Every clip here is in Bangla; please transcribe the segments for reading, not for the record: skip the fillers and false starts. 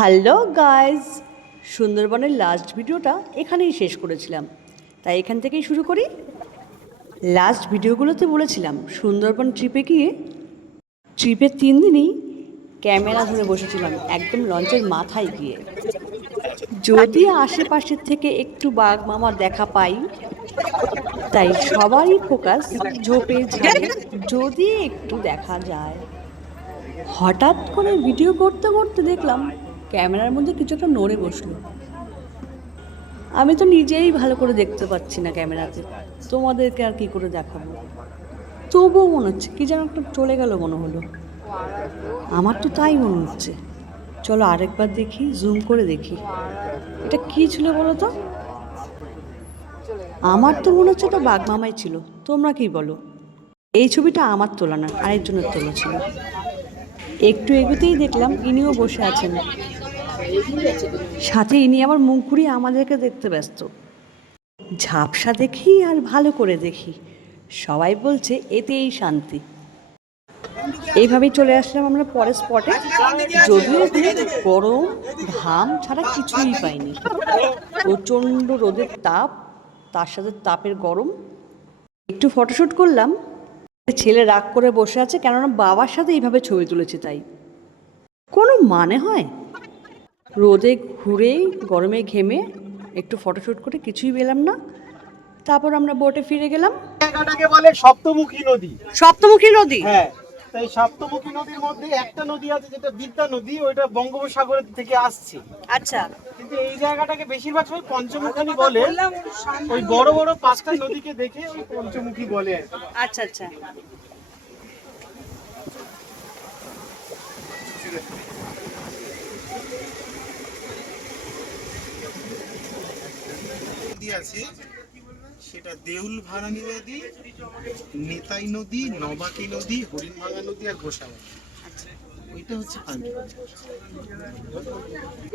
হ্যালো গাইজ, সুন্দরবনের লাস্ট ভিডিওটা এখানেই শেষ করেছিলাম, তাই এখান থেকেই শুরু করি। লাস্ট ভিডিওগুলোতে বলেছিলাম সুন্দরবন ট্রিপে গিয়ে ট্রিপের 3 দিনই ক্যামেরা ধরে বসেছিলাম একদম লঞ্চের মাথায় গিয়ে। যদি আশেপাশের থেকে একটু বাঘ মামার দেখা পাই, তাই সবারই ফোকাস ঝোপে ঝাড়ে যদি একটু দেখা যায়। হঠাৎ করে ভিডিও করতে করতে দেখলাম ক্যামেরার মধ্যে কিছু একটা নড়ে বসলো। আমি তো নিজেই ভালো করে দেখতে পাচ্ছি না ক্যামেরাতে, তোমাদেরকে আর কি করে দেখাবো। তবুও মনে হচ্ছে কি যেন একটা চলে গেল মনে হলো। আমার তো তাই মনে হচ্ছে। চলো আরেকবার দেখি, জুম করে দেখি এটা কি ছিল বলো তো। আমার তো মনে হচ্ছে এটা বাঘ মামাই ছিল, তোমরা কি বলো? এই ছবিটা আমার তোলা না, আরেকজনের তোলা ছিল। একটু এগোতেই দেখলাম ইনিও বসে আছেন, সাথে ইনি আবার মুখ ঘুরিয়ে আমাদেরকে দেখতে ব্যস্ত। ঝাপসা দেখি আর ভালো করে দেখি, সবাই বলছে এতেই শান্তি। এইভাবেই চলে আসলাম আমরা পরের স্পটে। যদিও এখানে গরম ঘাম ছাড়া কিছুই পাইনি, প্রচণ্ড রোদের তাপ, তার সাথে তাপের গরম। একটু ফটোশ্যুট করলাম। ছেলে রাগ করে বসে আছে, কেননা বাবার সাথে এইভাবে ছবি তুলেছে, তাই কোনো মানে হয়? রোদে ঘুরে গরমে ঘেমে একটু ফটোশ্যুট করে কিছুই পেলাম না। তারপর আমরা বোটে ফিরে গেলাম। জায়গাটাকে বলে সপ্তমুখী নদী। সপ্তমুখী নদী? হ্যাঁ, তাই সপ্তমুখী নদীর মধ্যে একটা নদী আছে যেটা বিদ্যা নদী, ওইটা বঙ্গোপসাগর থেকে আসছে। আচ্ছা, কিন্তু এই জায়গাটাকে বেশিরভাগ সময় পঞ্চমুখী বলে। ওই বড় বড় 5টা নদীকে দেখে ওই পঞ্চমুখী বলে। আচ্ছা আচ্ছা। নদী আছে, সেটা দেউল ভাড়ানি নদী, নেতাই নদী, নবাকি নদী, হরিণভাঙা নদী আর গোসাবা। ওইটা হচ্ছে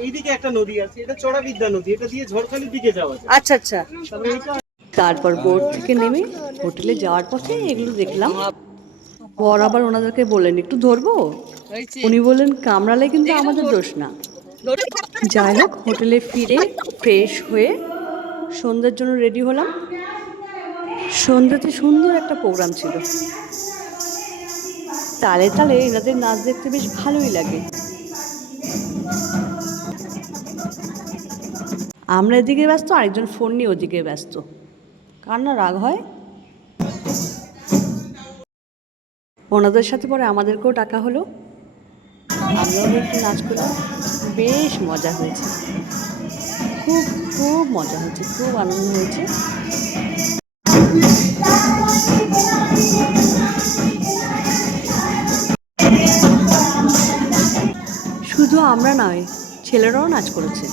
এইদিকে একটা নদী আছে, এটা চড়া বিদ্যা নদী, এটা দিয়ে ঝড়খালির দিকে যাওয়া যায়। আচ্ছা আচ্ছা। তারপর বোট থেকে নেমে হোটেলে যাওয়ার পথে এগুলো দেখলাম। পর আবার ওনাদেরকে বললেন একটু ধরবো, উনি বললেন কামড়ালে কিন্তু আমাদের দোষ না। যাই হোক, হোটেলে ফিরে ফ্রেশ হয়ে সন্ধ্যের জন্য রেডি হলাম। সন্ধ্যাতে সুন্দর একটা প্রোগ্রাম ছিল, তালে তালে এনাদের নাচ দেখতে বেশ ভালোই লাগে। আমরা এদিকে ব্যস্ত, আরেকজন ফোন নিয়ে ওদিকে ব্যস্ত। কার না রাগ হয়। ওনাদের সাথে পরে আমাদেরকেও ডাকা হলো, আমরাও একটু নাচ করলাম। বেশ মজা হয়েছে, খুব খুব মজা হয়েছে, খুব আনন্দ হয়েছে। শুধু আমরা নয়, ছেলেরাও নাচ করেছে।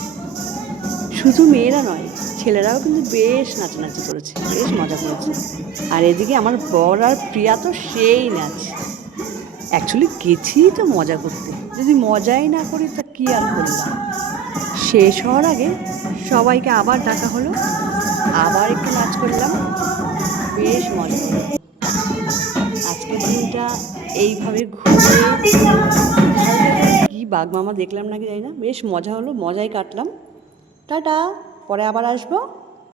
শুধু মেয়েরা নয়, ছেলেরাও কিন্তু বেশ নাচানাচি করেছে, বেশ মজা করেছে। আর এদিকে আমার বর আর প্রিয়া তো সেই নাচ। অ্যাকচুয়ালি গেছি তো মজা করতে, যদি মজাই না করি তা কী আর করলাম। শেষ হওয়ার আগে সবাইকে আবার ডাকা হলো, আবার একটু নাচ করলাম, বেশ মজা হলো। আজকের দিনটা এইভাবে ঘুরে কি বাঘ মামা দেখলাম নাকি জানি না, বেশ মজা হলো, মজাই কাটলাম। টাটা, পরে আবার আসবো।